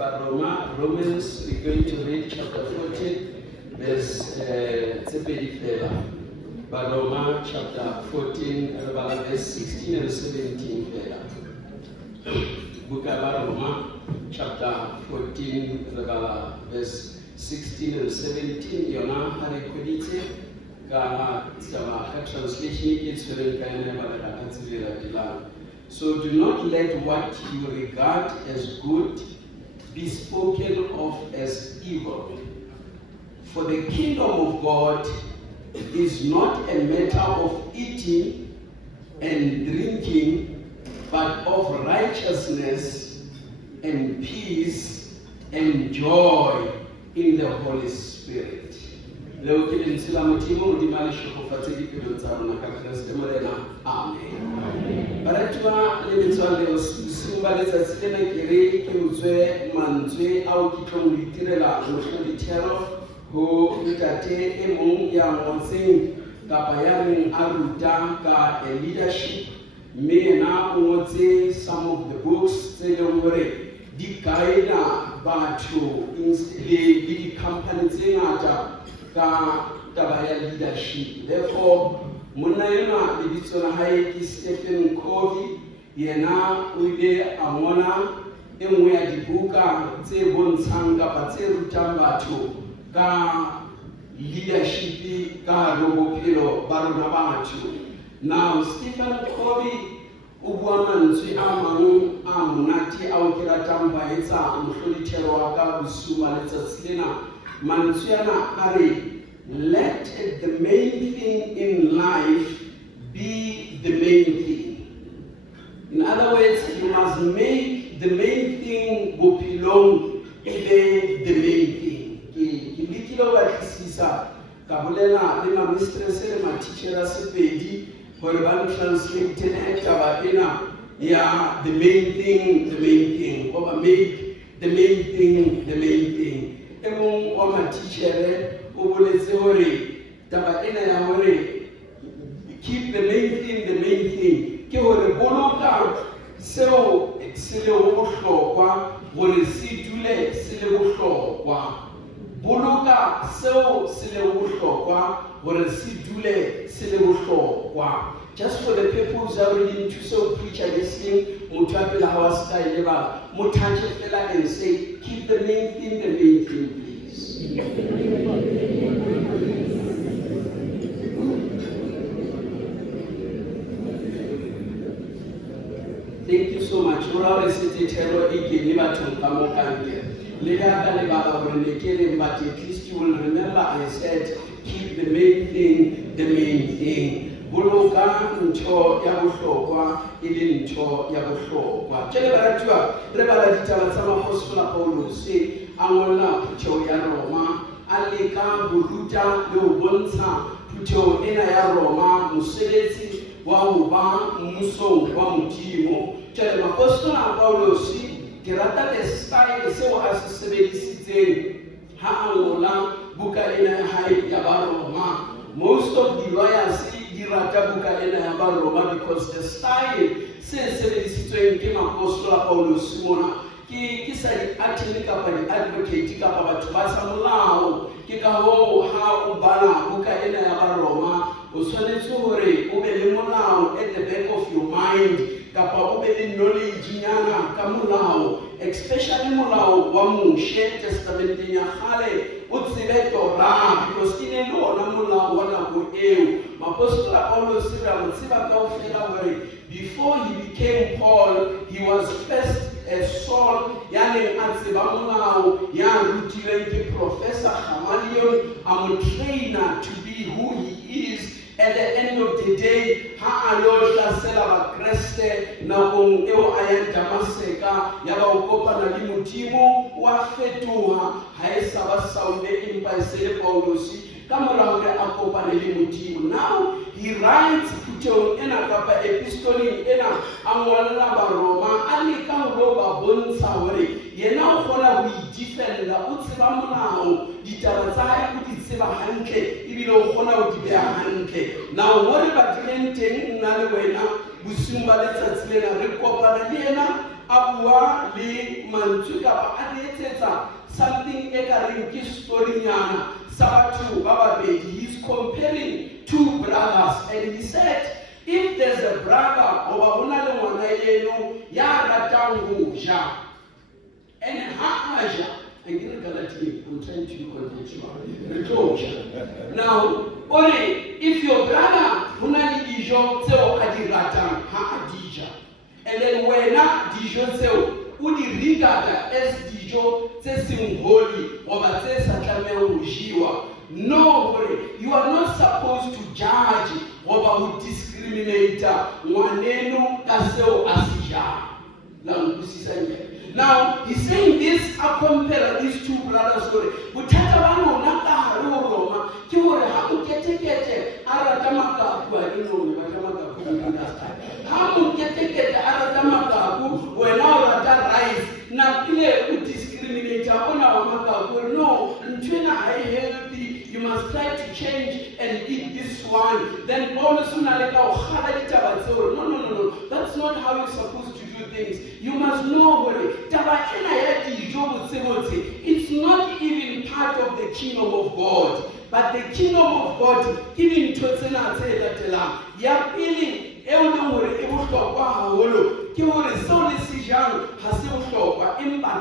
Romans, we're going to read chapter 14, verse Roma chapter 14, verse 16 and 17. Book of Roma chapter 14, verse 16 and 17. Yona harekodite ka translation is so do not let what you regard as good be spoken of as evil. For the kingdom of God is not a matter of eating and drinking, but of righteousness and peace and joy in the Holy Spirit. Amen. Baratwa le metswalle sumba le tsatsile na kere ke utswe mantswe ao ke tlo ditirela mohlodi thero ho ntate e mong ya ngotseng kapa ya reng a ruta ka leadership mme na o ngotse some of the books tse leng hore di guide batho le di company tse ngata ka taba ya leadership. Therefore monna yena le ditsona hae ke Stephen Covey yena o ile a ngona e nngwe ya dibuka tse bontshang kapa tse rutang batho ka leadership ka bophelo ba rona batho. Now Stephen Covey o bua mantswe a mang a monate ao ke ratang ba etsa mohlodithero wa ka bosuma letsatsi lena. Mantswe ana a re, let the main thing in life be the main thing. In other words, you must make the main thing bophelong ebe the main thing. Ke lekile ba tlisisa ka bolela le ma mistress le ma teacher a sepedi hore ba translate taba ena ya the main thing or make the main thing the main thing. Emong wa ma teacher o boletse hore taba ena ya hore keep the main thing ke hore boloka seo se le bohlokwa hore se dule se le bohlokwa. Boloka seo se le bohlokwa hore se dule se le bohlokwa. Just for the people who are reading to so preacher listening, motho a pela ha wa style ba mothathe fela and say keep the main thing please. Thank you so much. Ora re setse thero e ke le batho ka mo kantle. Le ya ka le baba hore ne ke re but at least you will remember I said keep the main thing. Boloka ntho ya bohlokwa e le ntho ya bohlokwa. Jele baratwa re bala ditaba tsa Apostola Paulus a ngolla phutho ya Roma a leka ho ruta le ho bontsha phutho ena ya Roma mosebetsi wa ho ba mmusong wa Modimo. Jele Apostola Paulus ke rata the style seo a se sebedisitseng ha a ngola buka ena ya hae ya ba Roma. Most of the lawyers di rata buka ena ya ba Roma because the style se sebedisitsweng ke Apostola Paulus mona ke sa di attorney kapa di advocate kapa batho ba sa molao. Ke ka ho ha o bala buka ena ya ba Roma o tshwanetse hore o be le molao at the back of your mind kapa o be le knowledge nyana ka molao, especially molao wa Moshe testamenteng ya kgale o tsebe Torah because ke ne le ona molao wa nako eo. Apostola Paulus ra mo tseba kaofela hore before he became Paul he was first Saul ya neng a tseba molao ya rutilweng ke Professor Gamaliel a mo trainer to be who he is. At the end of the day, ha a lo hlasela ba Kreste nakong eo a yang Damaseka ya ba o kopana le Modimo wa fetoha ha e sa ba Saul empa e se le Paulus ka mora hore a kopane le Modimo. Now he writes phutong ena kapa epistoleng ena a ngolla ba Roma a leka ho ba bontsha hore yena o kgona ho idefenda o tseba molao ditaba tsa hae o di tseba hantle ebile o kgona ho di beha hantle. Now hore ba dileng teng nna le wena bosumba letsatsi lena re kopana le yena a bua le mantswe kapa a re etsetsa something e ka reng ke storynyana sa batho ba babedi. He's comparing two brothers, and he said, if there's a brother goba hona le ngwana eno ya ratang ho ja, and ha a ja, I'm trying to contextualize. Now, only if your brother huna le dijo tseo a di ratang ha a di ja, and then wena dijo tseo o di regard as dijo tse seng holy goba tse sa tlamehang ho jiwa, no worry, you are not supposed to judge goba ho discriminate ngwaneno ka seo a se jang. Now, he's saying this, I compare these two brothers story. Butata bano naka haro Roma, ki hore ha mo kete arata makapu adino ba makapu understand. Ha mo kete arata makapu wena arata rice na pile u discriminate ona makapu. No, ntwena I healthy, you must try to change and eat this one. Then all sooner later no, that's not how you're supposed to do things. You must know what it's not even part of the kingdom of God. But the kingdom of God, even to ya pili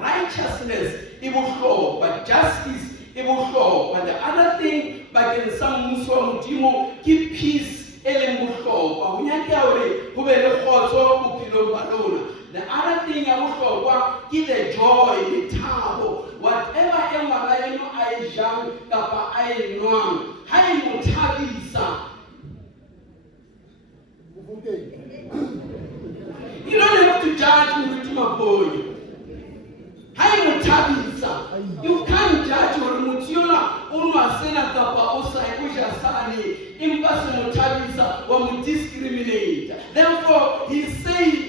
righteousness, but justice. But the other thing, but in some Muslim keep peace. The other thing give the joy, the tabo, whatever I young, kapa I know, I mutabisa. You don't have to judge me with my boy. You can't judge or mutiona unwa sena kapa osa ekuja sani impasa mutabisa wa mudiscriminate. Therefore, he's saying,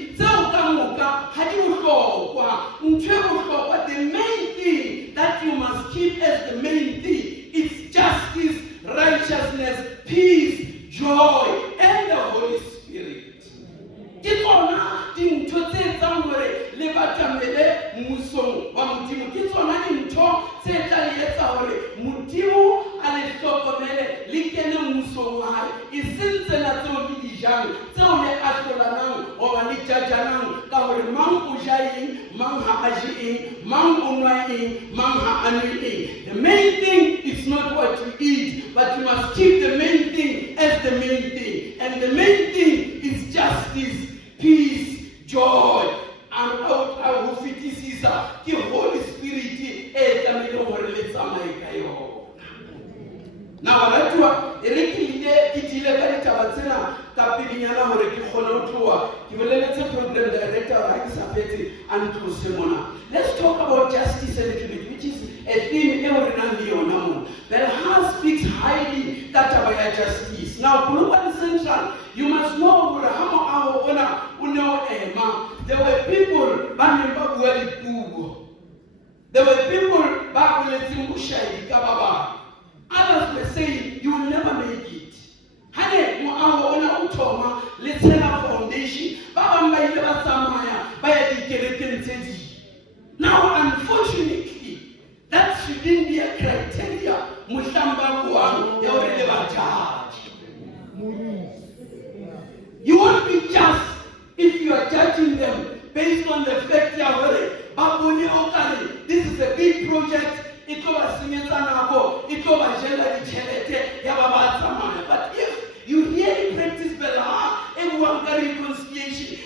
the main thing that you must keep as the main thing is justice, righteousness, peace, joy, and the Holy Spirit. The main thing is not what you eat, but you must keep the main thing as the main thing. And the main thing is justice, peace, joy, and out of the Holy Spirit. Now, let's talk about justice a little bit, which is a theme that has speaks highly about justice. Now, Central, you must know there were people others were saying, you will never make it. Now, unfortunately, that shouldn't be a criteria. You won't be just if you are judging them based on the fact this is a big project. But if you really practice Bella, everyone can reconciliation.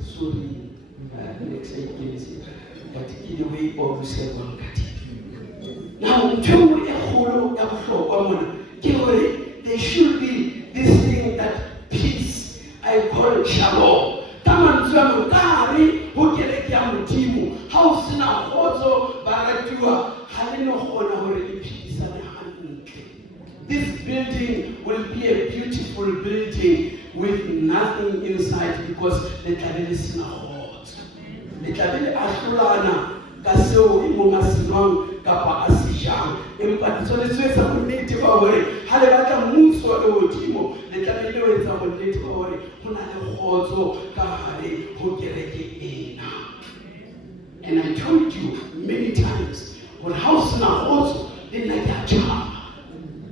Sorry, next exciting, but in a way, all say one cut. Now, there should be this thing that peace, I call it shalom. This building will be a beautiful building with nothing inside because the Tabele is in our heart. The Tabele Ashulana, Kaseo, Imomasinong, kapa a se jang empa di tshwanetse ho etsa bonnete ba hore ha le batla mmuso o hodimo le tlamehile ho etsa bonnete ba hore ho na le kgotso ka hare ho kereke ena. And I told you many times, when house na kgotso le nna ke a tshaba.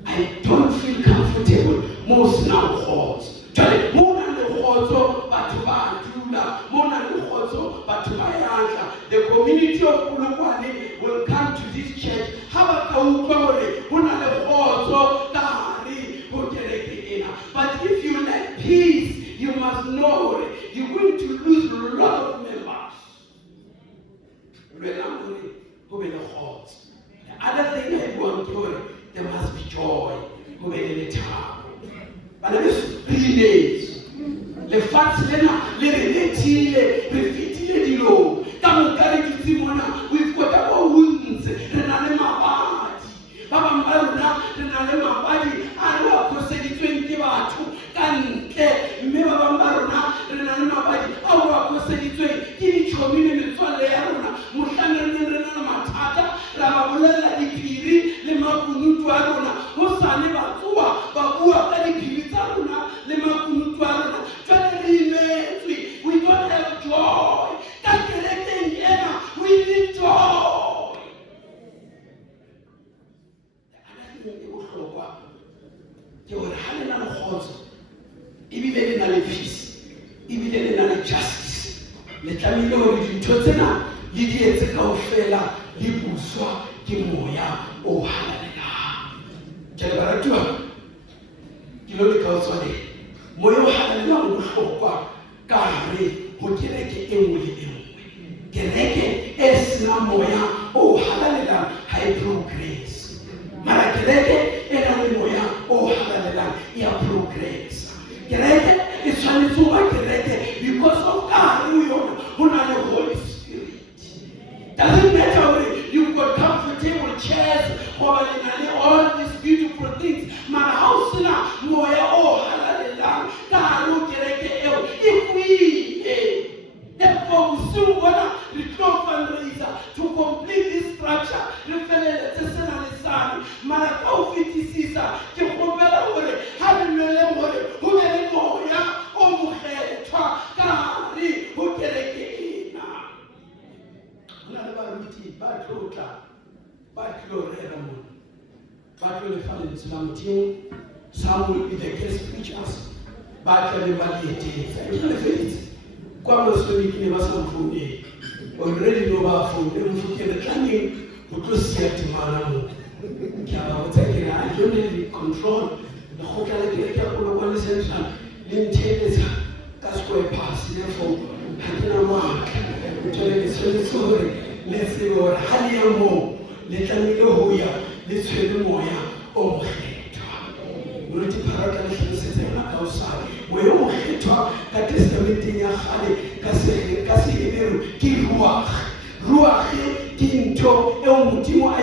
I don't feel comfortable most now kgotso. Jwale mo na le kgotso batho ba dula, mo na le kgotso batho ba yatla. The community of Polokwane will come to this church. Ha ba ka utlwa hore ho na le kgotso ka hare ho kereke ena. But if you lack peace, you must know you're going to lose a lot of members. The other thing I want to there must be joy. But there is 3 days. Le fatsena le reletile refitile dilo. Kamukari kitimona we've got our wounds. Renale mabadi. Baba mbaluna renale mabadi. Alo akoseditsweng ke batho kantle. Mme baba mbaluna renale mabadi. Alo akoseditsweng ke dichomi le metswalle ya rona. Mohlangane renale mathata ra ba bolela diphiri le makunutu a rona. Ho sane batsoa ba bua ka diphiri tsa rona le makunutu a rona. We don't have joy. We need joy. Even peace, even justice. Let me know you totena. Lydia Kaufela, Libuswa, Kimoya, O Hallelujah. Jalbaratua, Kiloli Moyo Hallelujah, Mushokwa, Kari, Hokereke, Emuli, Kereke, Esna Moya, O Hallelujah, High progress. Marakereke, Enami Moya, O Hallelujah, Ia progress. Kereke, it's Chanituma Kereke, because of Kari, who are the Holy Spirit. Doesn't matter you've got comfortable chairs or all these beautiful things. My house na moya oh hallelujah. Karu kereke eo. If we therefore we soon wanna recruit fundraiser to complete this structure, referele tesena lisani. Marakau fitisisa. Kekopela hore habimele hore hubele moya oh muhetwa kari hukereke. Some will be the guest preachers. But everybody is already know about food. They will get the training to see at Malamo. I don't really control the hotel. One essential. Then take this Casco pass. Therefore, I cannot mark. Let's see what Haliamo, let me know who you are. Let's see the Moya, oh, Multi Paradise is outside. We all hit that is the meeting of Hali, Cassi, Kiruach, Ruach, Kinto, El Mutimo, I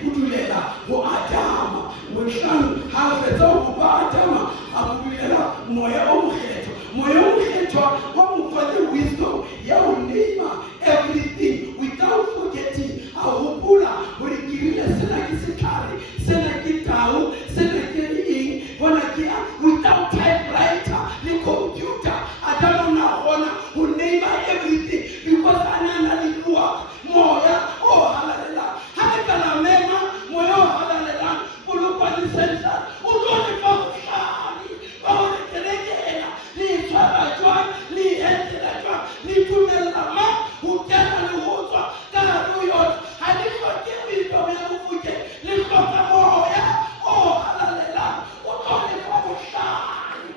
Pudulela, who Adama, Mushan, half a dog, Adama, Abuela, Moya Omuheto, Moya Omuheto, one for the wisdom, your name, everything without forgetting our Pula, when you give you a Senakisitari, Senakitao, Senakiri, Wanakia, without typewriter, the computer, Adamona Hona, who name everything, because Anana Lua, Moya, oh Halala, Hakala Mema, Moyo Halala, Pulupani Center, Udoni Pakushani, Paul Keregena, Li Charajuan, Li Hentelajua, Li Pumelama, who can the water, Kararuyon, and if I give me the Yamuke, Li Pakamoya, oh Halala, Udoni Pakushani.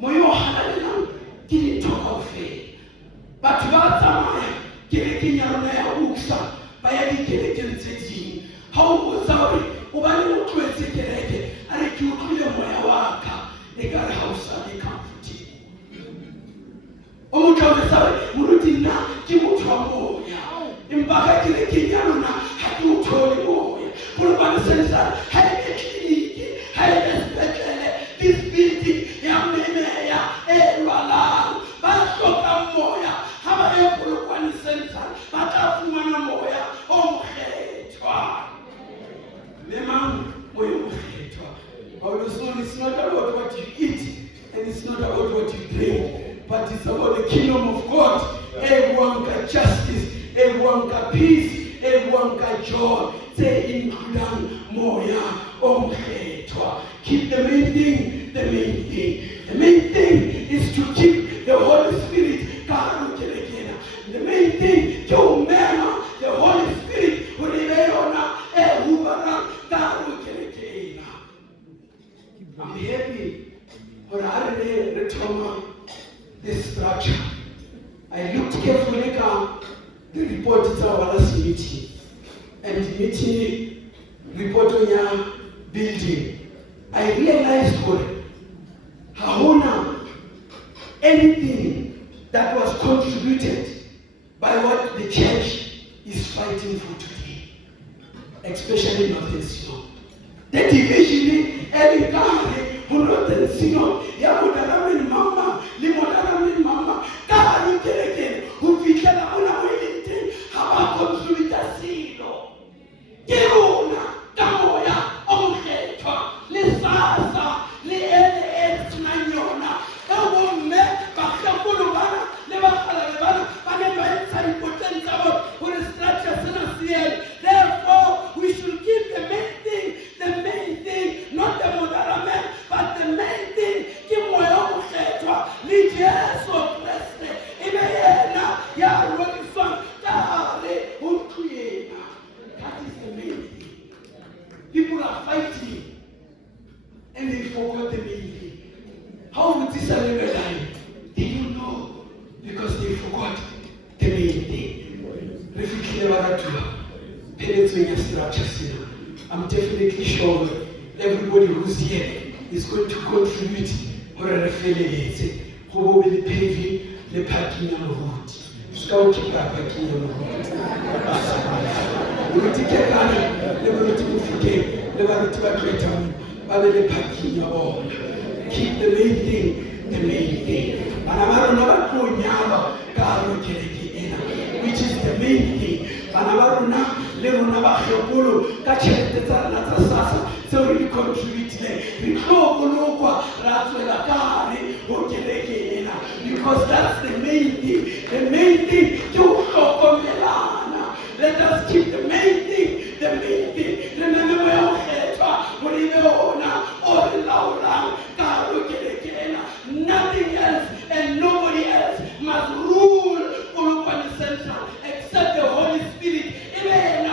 Moyo Halala didn't talk of faith, but Vatamaya, Kiriki Yarona Uksa, Bayadi Kirikin City, how was sorry, Ubani Twitty Kireke, and if you could have Moyawaka, they got a house and they comforted. Omuka sorry, Murutina, Kimutramoya, in Bakaki Yarona, had you told him, Purban Sensor, had a clinic, had a special, this building, Yamea, Erala, Basoka Moya, have a Purban Sensor. It's not about what you eat, and it's not about what you drink, but it's about the kingdom of God. Everyone got justice, everyone got peace, everyone got joy. Say including moya omkhetwa. Keep the main thing, the main thing. The main thing is to keep the Holy Spirit. The main thing to man the Holy Spirit. I'm happy for this structure. I looked carefully at the report of our last meeting and meeting report on your building. I realized how anything that was contributed by what the church is fighting for today, especially Northern Sino. The division, every country, Northern Sino, Yamudaramin Mama, Limodaramin Mama, Kari Kereke, who feature on a wedding, how contribute a sino. Geruna, Tamoya, Omheta, Lisasa, Liele, Nanyona, Elwome, Bakapulubana, Levana, and potential for the structures in a CL. Therefore, we should keep the main thing, not the moderate, but the main thing. Give my own set, Lidia, so blessed. Imayena, Yarwin son, Tare, Uncreator. That is the main thing. People are fighting and they forgot the main thing. How would this ever die? They don't know because they forgot the main thing. I'm definitely sure everybody who's here is going to contribute or affiliate. Who will be paving the parking on the road? Scout parking on the road. We will take a gun, never to forget, never to regret them, but the parking all. Keep the main thing, the main thing. And I'm not going to which is the main thing. Banabaruna, Leonava Yopolo, Kacheteta, Natasasa, so we contribute there. We go Ratsuela Kari, because that's the main thing. The main thing, let us keep the main thing, the main thing. Remember where nothing else and nobody else must rule Ulupani Central except the Holy Spirit. Amen.